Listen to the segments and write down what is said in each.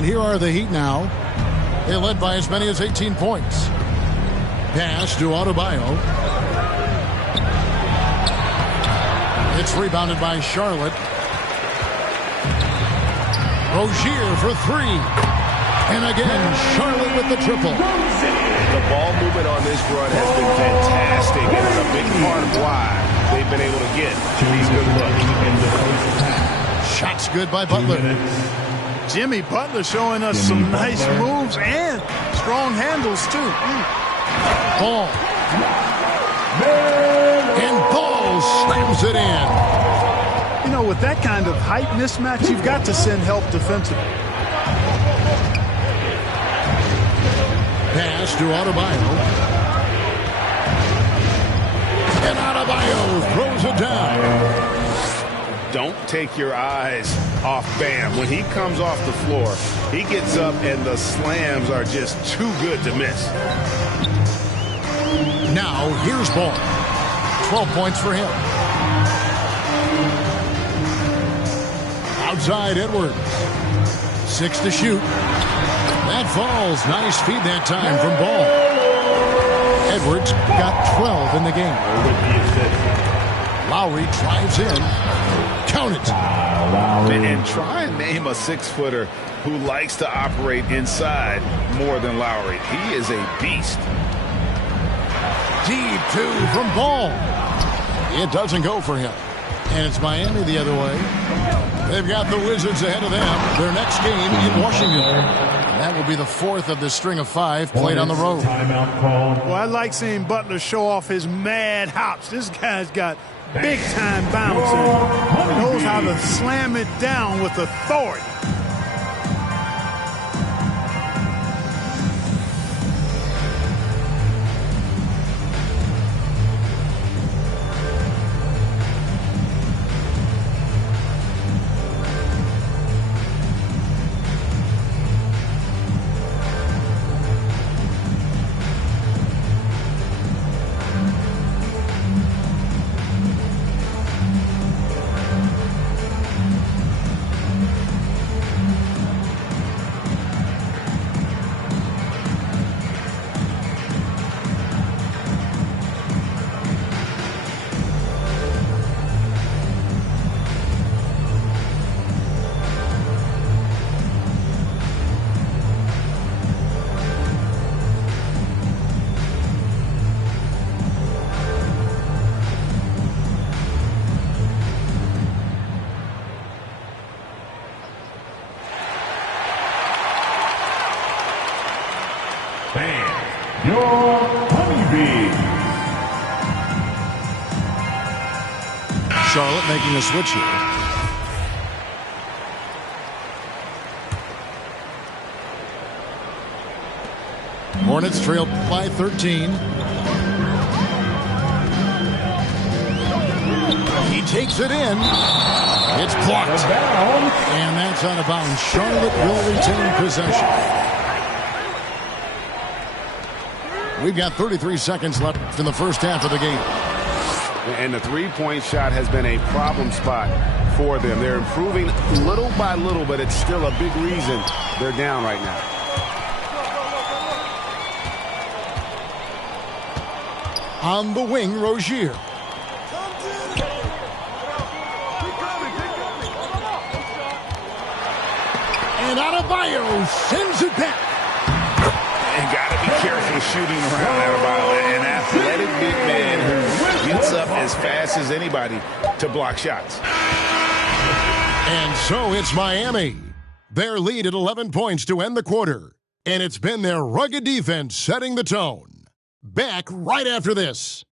And here are the Heat now. They led by as many as 18 points. Pass to Adebayo. It's rebounded by Charlotte. Rozier for three. And again, Charlotte with the triple. The ball movement on this run has been fantastic, and it's a big part of why they've been able to get to these good looks. Shots good by Butler. Jimmy Butler showing us some nice moves and strong handles, too. Ball. And Ball slams it in. You know, with that kind of height mismatch, you've got to send help defensively. Pass to Adebayo. And Adebayo throws it down. Don't take your eyes off Bam. When he comes off the floor, he gets up and the slams are just too good to miss. Now here's Ball. 12 points for him. Outside Edwards. 6 to shoot. That falls. Nice feed that time from Ball. Edwards got 12 in the game. Lowry drives in. Count it. And try and name a 6-footer who likes to operate inside more than Lowry. He is a beast. Deep two from Ball. It doesn't go for him. And it's Miami the other way. They've got the Wizards ahead of them. Their next game in Washington. And that will be the fourth of the string of 5 played on the road. Well, I like seeing Butler show off his mad hops. This guy's got big-time bouncing. He knows how to slam it down with authority. Charlotte making a switch here. Hornets trail by 13. He takes it in. It's blocked. And that's out of bounds. Charlotte will retain possession. We've got 33 seconds left in the first half of the game. And the three-point shot has been a problem spot for them. They're improving little by little, but it's still a big reason they're down right now. On the wing, Rozier. And Adebayo sends it back. And got to be careful shooting around Adebayo. An athletic big man who gets up as fast as anybody to block shots. And so it's Miami. Their lead at 11 points to end the quarter. And it's been their rugged defense setting the tone. Back right after this.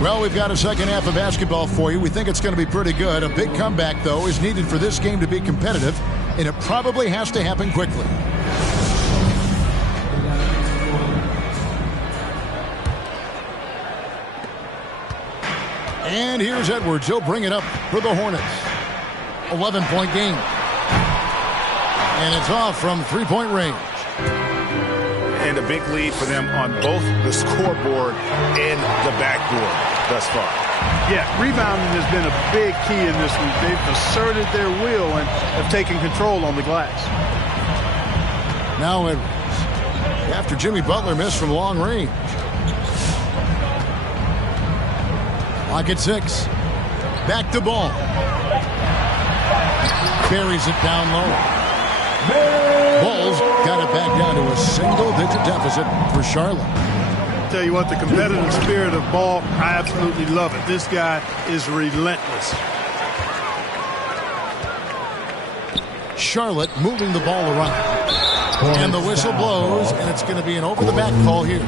Well, we've got a second half of basketball for you. We think it's going to be pretty good. A big comeback, though, is needed for this game to be competitive, and it probably has to happen quickly. And here's Edwards. He'll bring it up for the Hornets. 11-point game. And it's off from three-point range. And a big lead for them on both the scoreboard and the backboard thus far. Yeah, rebounding has been a big key in this one. They've asserted their will and have taken control on the glass. Now Edwards, after Jimmy Butler missed from long range. Lock at 6. Back to ball. Carries it down low. Bulls got it back down to a single-digit deficit for Charlotte. Tell you what, the competitive spirit of Ball, I absolutely love it. This guy is relentless. Charlotte moving the ball around. And the whistle blows, and it's going to be an over-the-back call here.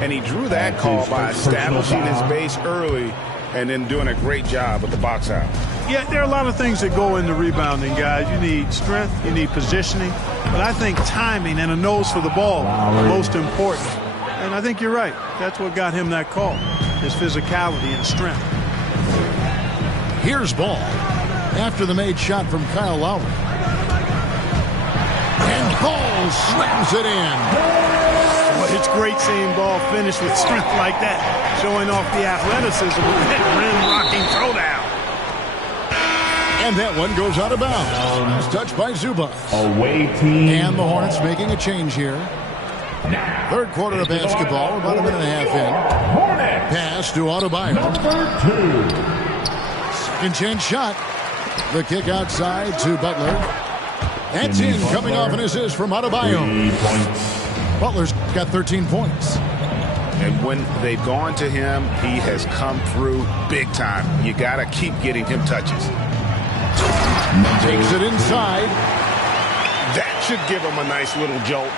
And he drew that call by establishing his base early and then doing a great job with the box out. Yeah, there are a lot of things that go into rebounding, guys. You need strength, you need positioning, but I think timing and a nose for the ball are most important. And I think you're right. That's what got him that call, his physicality and strength. Here's Ball after the made shot from Kyle Lowry. And Ball slams it in. Well, it's great seeing Ball finish with strength like that, showing off the athleticism with that rim-rocking throwdown. And that one goes out of bounds. It's touched by Zubac. Away team. And the Hornets making a change here. Third quarter of basketball, about a minute and a half in. Pass to Adebayo. Number 2. Second chance shot. The kick outside to Butler. That's in, coming off an assist from Adebayo. 3 points. Butler's got 13 points. And when they've gone to him, he has come through big time. You got to keep getting him touches. Takes it inside. That should give him a nice little jolt.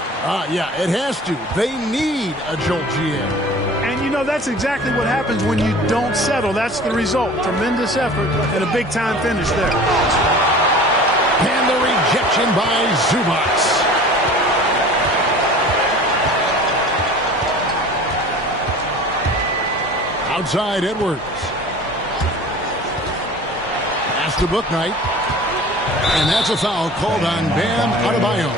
Yeah, it has to. They need a jolt, GM. And, you know, that's exactly what happens when you don't settle. That's the result. Tremendous effort and a big-time finish there. And the rejection by Zubac. Outside Edwards. Pass to Bouknight. And that's a foul called on Bam Adebayo.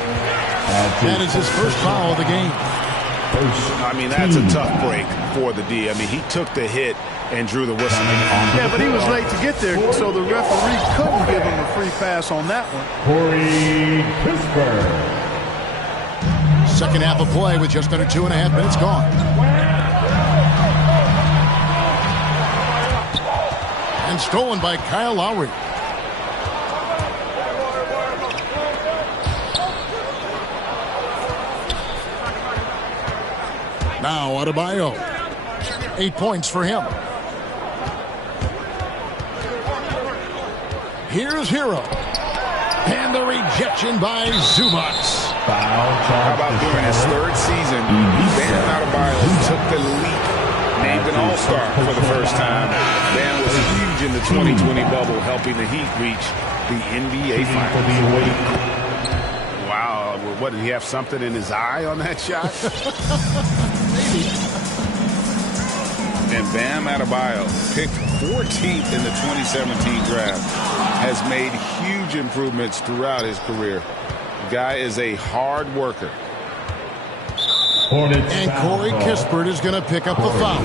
That is his first foul of the game. I mean, that's a tough break for the D. I mean, he took the hit and drew the whistle. Yeah, but he was late to get there, so the referee couldn't give him a free pass on that one. Corey Kispert. Second half of play with just under 2.5 minutes gone. And stolen by Kyle Lowry. Now Adebayo. 8 points for him. Here's Hero. And the rejection by Zubac. How about during his third season, Bam Adebayo took the leap, named an all-star for the first time. Bam was huge in the 2020 bubble, helping the Heat reach the NBA Finals. Wow, what, did he have something in his eye on that shot? And Bam Adebayo, picked 14th in the 2017 draft, has made huge improvements throughout his career. The guy is a hard worker. And Corey Kispert is going to pick up the foul.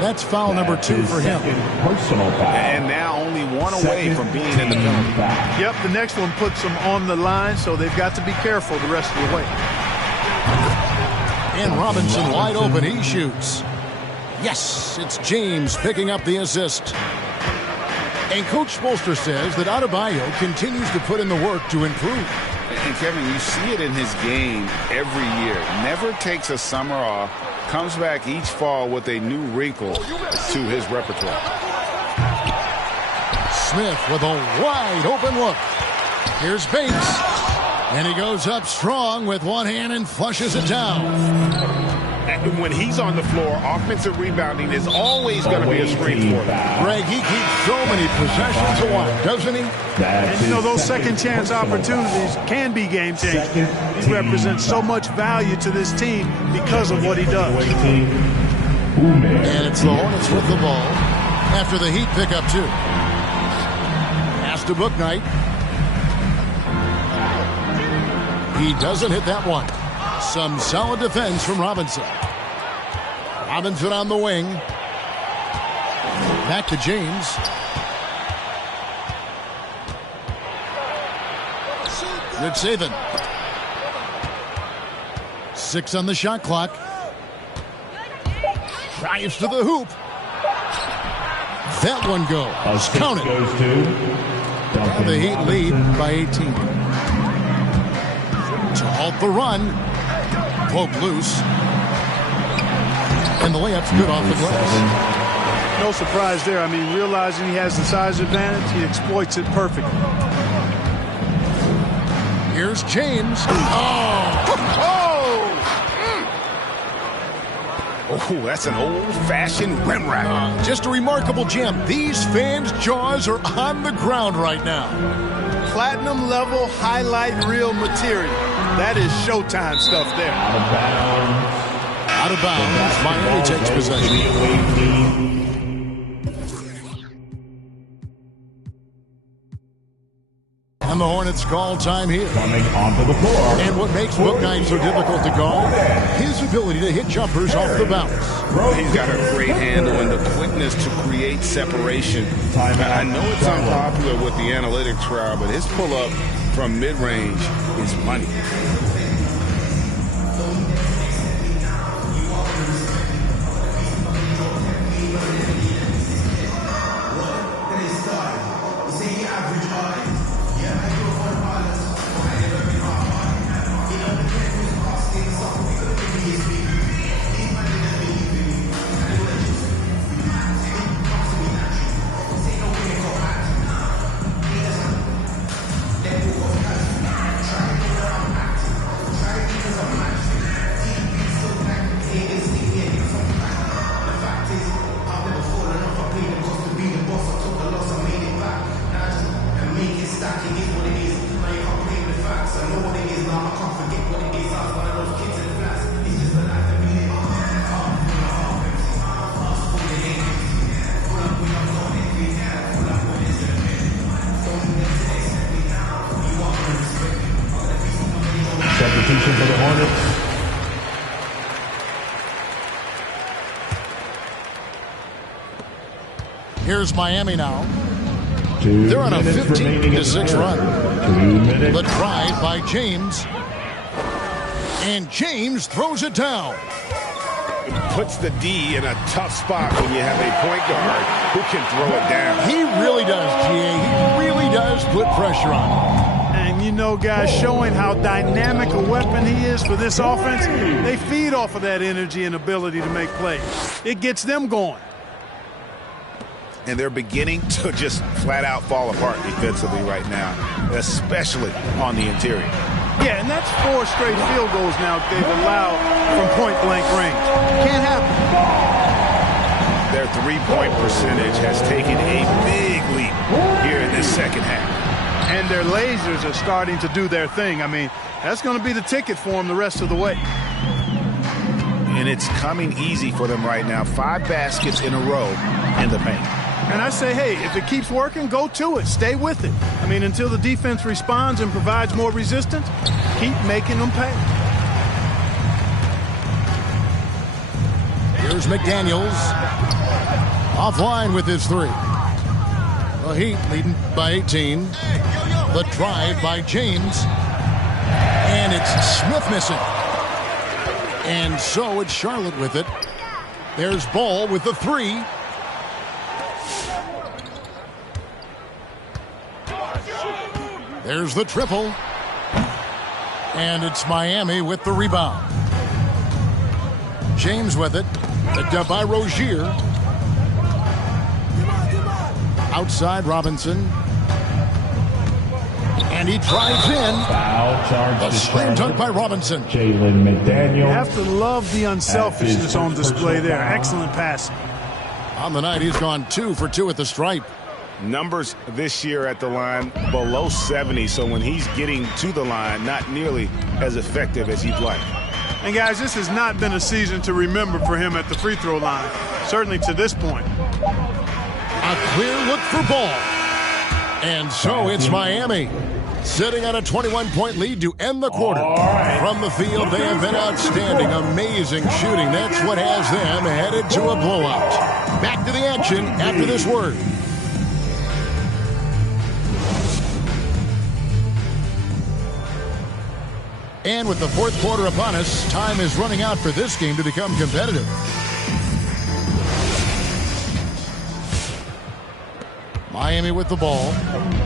That's foul number 2 for him. And now only one away from being in the penalty. Yep, the next one puts them on the line, so they've got to be careful the rest of the way. And Robinson wide open. He shoots. Yes, it's James picking up the assist. And Coach Spoelstra says that Adebayo continues to put in the work to improve. And Kevin, you see it in his game every year. Never takes a summer off. Comes back each fall with a new wrinkle to his repertoire. Smith with a wide open look. Here's Bates. And he goes up strong with one hand and flushes it down. And when he's on the floor, offensive rebounding is always going to be a strength for him. Greg, he keeps so many possessions alive, doesn't he? And, you know, those second-chance opportunities can be game-changing. He represents so much value to this team because of what he does. And it's the Hornets with the ball after the Heat pick up 2. Pass to Bouknight. He doesn't hit that one. Some solid defense from Robinson. Robinson on the wing. Back to James. Rich Saban. 6 on the shot clock. Drives to the hoop. That one goes. Count it. And the Heat lead by 18. To halt the run. Poke loose. And the layup's good off the glass. No surprise there. I mean, realizing he has the size advantage, he exploits it perfectly. Here's James. Oh, that's an old-fashioned rim rack. Just a remarkable gem. These fans' jaws are on the ground right now. Platinum level highlight reel material. That is Showtime stuff there. Out of bounds. Miami takes possession. And the Hornets call time here. Coming onto the floor. And what makes Bouknight so difficult to guard? His ability to hit jumpers off the bounce. He's got a great handle and the quickness to create separation. I know it's unpopular with the analytics crowd, but his pull-up from mid-range is money. Substitution for the Hornets. Here's Miami now. 2 They're on a minutes 15-6 run. 2 minutes. The drive by James. And James throws it down. Puts the D in a tough spot when you have a point guard who can throw it down. He really does, GA. He really does put pressure on him. And you know, guys, showing how dynamic a weapon he is for this offense, they feed off of that energy and ability to make plays. It gets them going. And they're beginning to just flat out fall apart defensively right now, especially on the interior. Yeah, and that's 4 straight field goals now they've allowed from point-blank range. Can't happen. Their three-point percentage has taken a big leap here in this second half. And their lasers are starting to do their thing. I mean, that's going to be the ticket for them the rest of the way. And it's coming easy for them right now. 5 baskets in a row in the paint. And I say, hey, if it keeps working, go to it. Stay with it. I mean, until the defense responds and provides more resistance, keep making them pay. Here's McDaniels. Offline with his 3. The Heat leading by 18. The drive by James. And it's Smith missing. And so it's Charlotte with it. There's Ball with the 3. There's the triple. And it's Miami with the rebound. James with it. Picked up by Rozier. Outside Robinson. And he drives in. Foul charge. A slam dunk by Robinson. Jalen McDaniel. You have to love the unselfishness on display there. Excellent passing. On the night, he's gone 2 for 2 at the stripe. Numbers this year at the line below 70, so when he's getting to the line, not nearly as effective as he'd like. And guys, this has not been a season to remember for him at the free throw line, certainly to this point. A clear look for Ball. And so it's Miami. Sitting on a 21-point lead to end the quarter. From the field, they have been outstanding. Amazing shooting. That's what has them headed to a blowout. Back to the action after this word. And with the fourth quarter upon us, time is running out for this game to become competitive. Miami with the ball.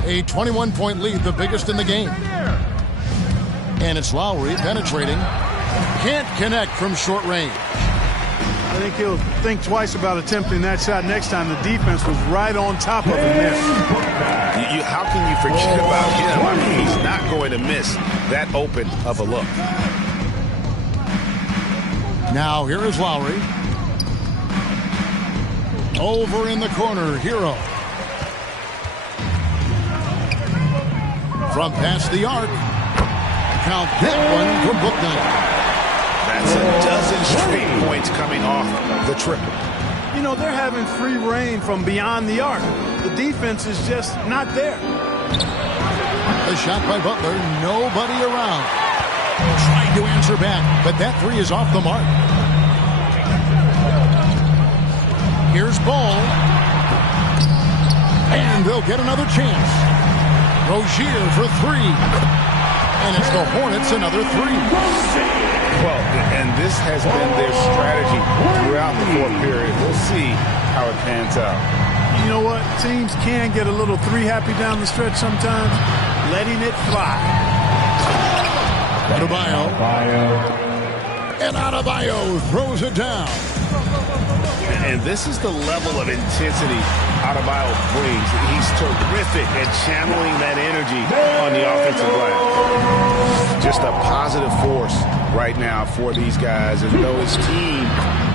A 21-point lead, the biggest in the game. And it's Lowry penetrating. Can't connect from short range. I think he'll think twice about attempting that shot next time. The defense was right on top of him there. How can you forget about him? I mean, he's not going to miss that open of a look. Now here is Lowry. Over in the corner, Hero. From past the arc. Count that one for Bouknight. That's a dozen straight points coming off the triple. You know, they're having free reign from beyond the arc. The defense is just not there. The shot by Butler, nobody around. Trying to answer back, but that three is off the mark. Here's Ball. And they'll get another chance. Rozier for three. And it's the Hornets another three. Well, and this has been their strategy throughout the fourth period. We'll see how it pans out. You know what? Teams can get a little three-happy down the stretch sometimes. Letting it fly. Adebayo. And Adebayo throws it down. And this is the level of intensity Adebayo brings. He's terrific at channeling that energy on the offensive glass. Just a positive force right now for these guys. As though his team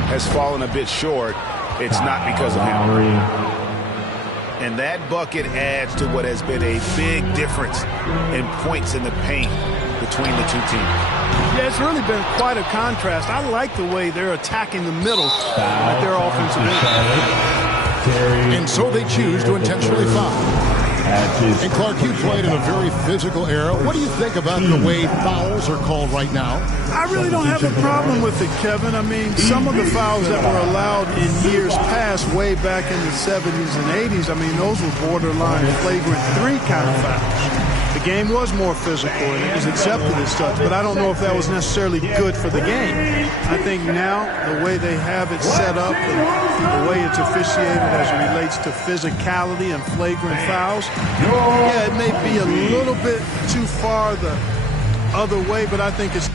has fallen a bit short, it's not because of him. And that bucket adds to what has been a big difference in points in the paint between the two teams. Yeah, it's really been quite a contrast. I like the way they're attacking the middle with their offensive end. And so they choose to intentionally foul. And Clark, you played in a very physical era. What do you think about the way fouls are called right now? I really don't have a problem with it, Kevin. I mean, some of the fouls that were allowed in years past, way back in the 70s and 80s, I mean, those were borderline flagrant three kind of fouls. The game was more physical and it was accepted as such, but I don't know if that was necessarily good for the game. I think now the way they have it set up and the way it's officiated as it relates to physicality and flagrant fouls, yeah, it may be a little bit too far the other way, but I think it's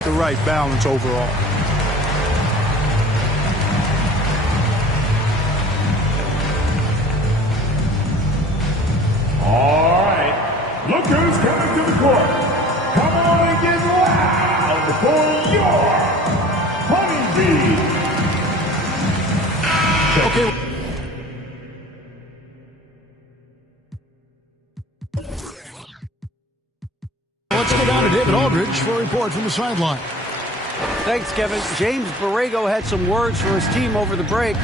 the right balance overall. All right, look who's coming to the court. Come on and get loud for your Honeybee. Okay. Let's go down to David Aldridge for a report from the sideline. Thanks, Kevin. James Borrego had some words for his team over the break.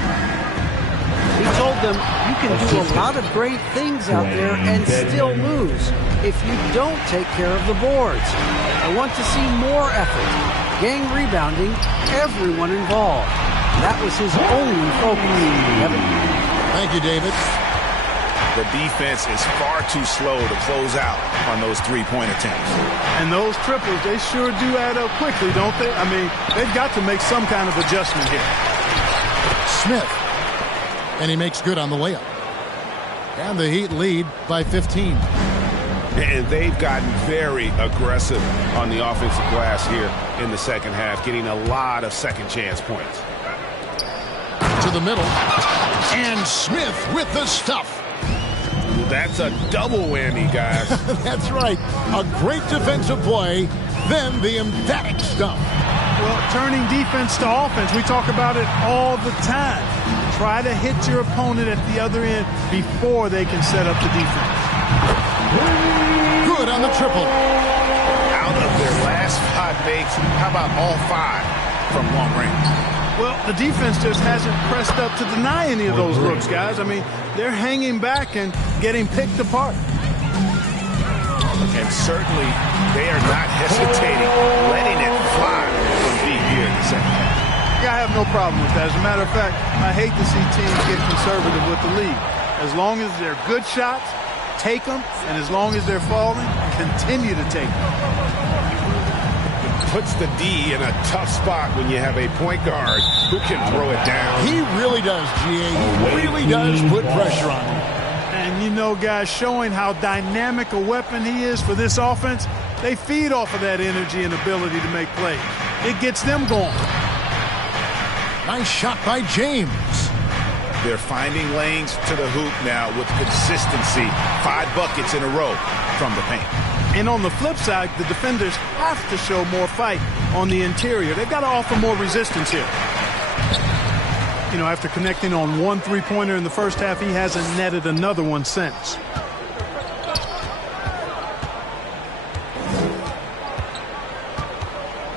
He told them, you can do a lot of great things out there and still lose if you don't take care of the boards. I want to see more effort, gang rebounding, everyone involved. That was his only focus. Kevin? Thank you, David. The defense is far too slow to close out on those three-point attempts. And those triples, they sure do add up quickly, don't they? I mean, they've got to make some kind of adjustment here. Smith. And he makes good on the layup. And the Heat lead by 15. And they've gotten very aggressive on the offensive glass here in the second half, getting a lot of second chance points. To the middle. And Smith with the stuff. That's a double whammy, guys. That's right. A great defensive play, then the emphatic stuff. Well, turning defense to offense, we talk about it all the time. Try to hit your opponent at the other end before they can set up the defense. Good on the triple. Out of their last 5 makes, how about all 5 from long range? Well, the defense just hasn't pressed up to deny any of those looks, guys. I mean, they're hanging back and getting picked apart. And certainly they are not hesitating, letting it fly from deep here in the second half. Yeah, I have no problem with that. As a matter of fact, I hate to see teams get conservative with the lead. As long as they're good shots, take them, and as long as they're falling, continue to take them. Puts the D in a tough spot when you have a point guard who can throw it down. He really does, GA. He really does put pressure on him. And, you know, guys, showing how dynamic a weapon he is for this offense, they feed off of that energy and ability to make plays. It gets them going. Nice shot by James. They're finding lanes to the hoop now with consistency. 5 buckets in a row from the paint. And on the flip side, the defenders have to show more fight on the interior. They've got to offer more resistance here. You know, after connecting on 1 3-pointer in the first half, he hasn't netted another one since.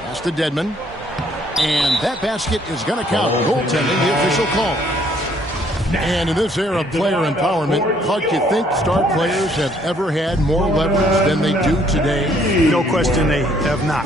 That's to Dedmon. And that basket is going to count. Goaltending, the official call. And in this era of player empowerment, Clark, you think star players have ever had more leverage than they do today? No question they have not.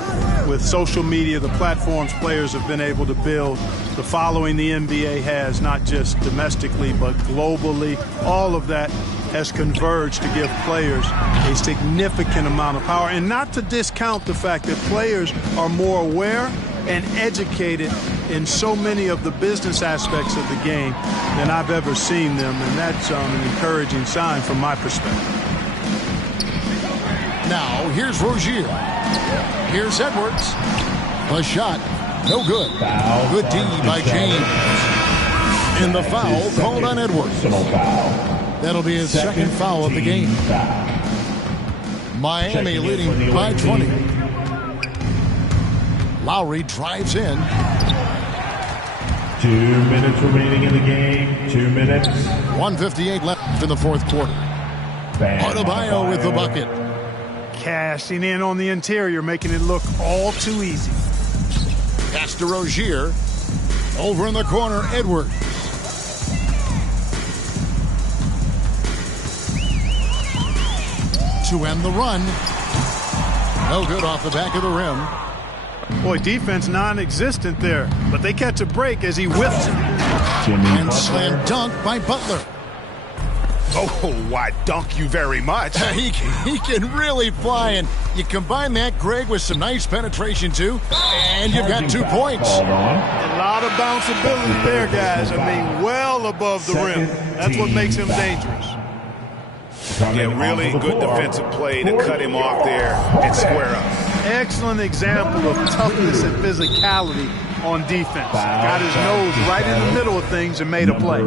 With social media, the platforms players have been able to build, the following the NBA has, not just domestically but globally, all of that has converged to give players a significant amount of power. And not to discount the fact that players are more aware and educated in so many of the business aspects of the game than I've ever seen them, and that's an encouraging sign from my perspective. Now, here's Rozier. Here's Edwards. A shot. No good. Good D by James. And the foul called on Edwards. That'll be his second foul of the game. Miami leading by 20. Lowry drives in. 2 minutes remaining in the game. 2 minutes. 1:58 left in the fourth quarter. Adebayo with the bucket. Cashing in on the interior, making it look all too easy. Pass to Rozier. Over in the corner, Edwards. To end the run. No good off the back of the rim. Boy, defense non-existent there, but they catch a break as he whips it. And slam dunk by Butler. Oh, why dunk you very much. He can really fly, and you combine that, Greg, with some nice penetration too, and you've got 2 points. A lot of bounceability there, guys. I mean, well above the rim. That's what makes him dangerous. Yeah, really good defensive play to cut him off there and square up. Excellent example of toughness and physicality on defense. Got his nose right in the middle of things and made a play.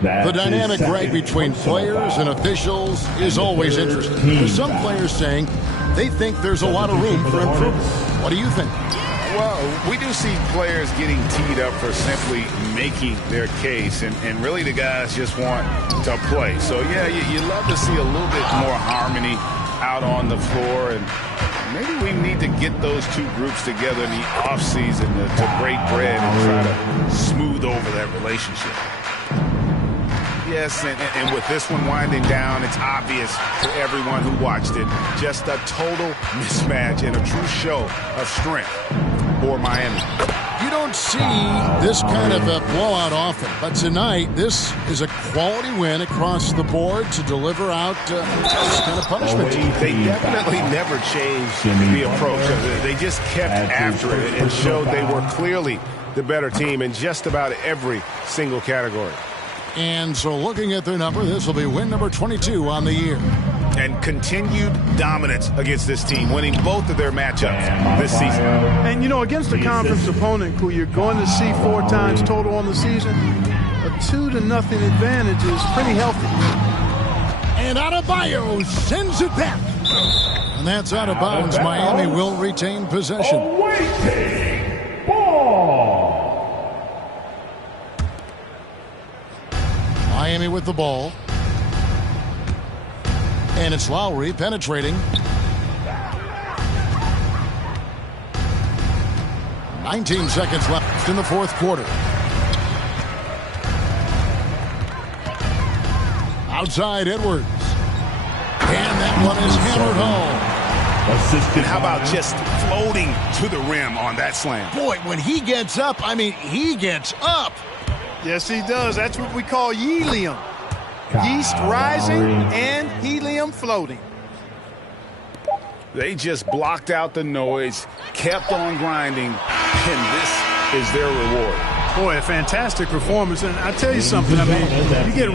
The dynamic, Greg, between players and officials is always interesting. There's some players saying they think there's a lot of room for improvement. What do you think? Well, we do see players getting teed up for simply making their case, and really the guys just want to play. So, yeah, you love to see a little bit more harmony out on the floor, and maybe we need to get those two groups together in the offseason to break bread and try to smooth over that relationship. Yes, and with this one winding down, it's obvious to everyone who watched it, just a total mismatch and a true show of strength for Miami. You don't see this kind of a blowout often, but tonight this is a quality win across the board to deliver out this kind of punishment. They definitely never changed the approach. They just kept after it and showed they were clearly the better team in just about every single category. And so looking at their number, this will be win number 22 on the year. And continued dominance against this team, winning both of their matchups this season. And, you know, against a conference opponent who you're going to see 4 times total on the season, a 2-0 advantage is pretty healthy. And Adebayo sends it back. And that's out of bounds. Miami will retain possession. Awaiting ball. Miami with the ball. And it's Lowry penetrating. 19 seconds left in the fourth quarter. Outside Edwards. And that one is hammered home. And how about just floating to the rim on that slam? Boy, when he gets up, I mean, he gets up. Yes, he does. That's what we call helium. Yeast rising and helium floating. They just blocked out the noise, kept on grinding, and this is their reward. Boy, a fantastic performance. And I tell you something, I mean, you get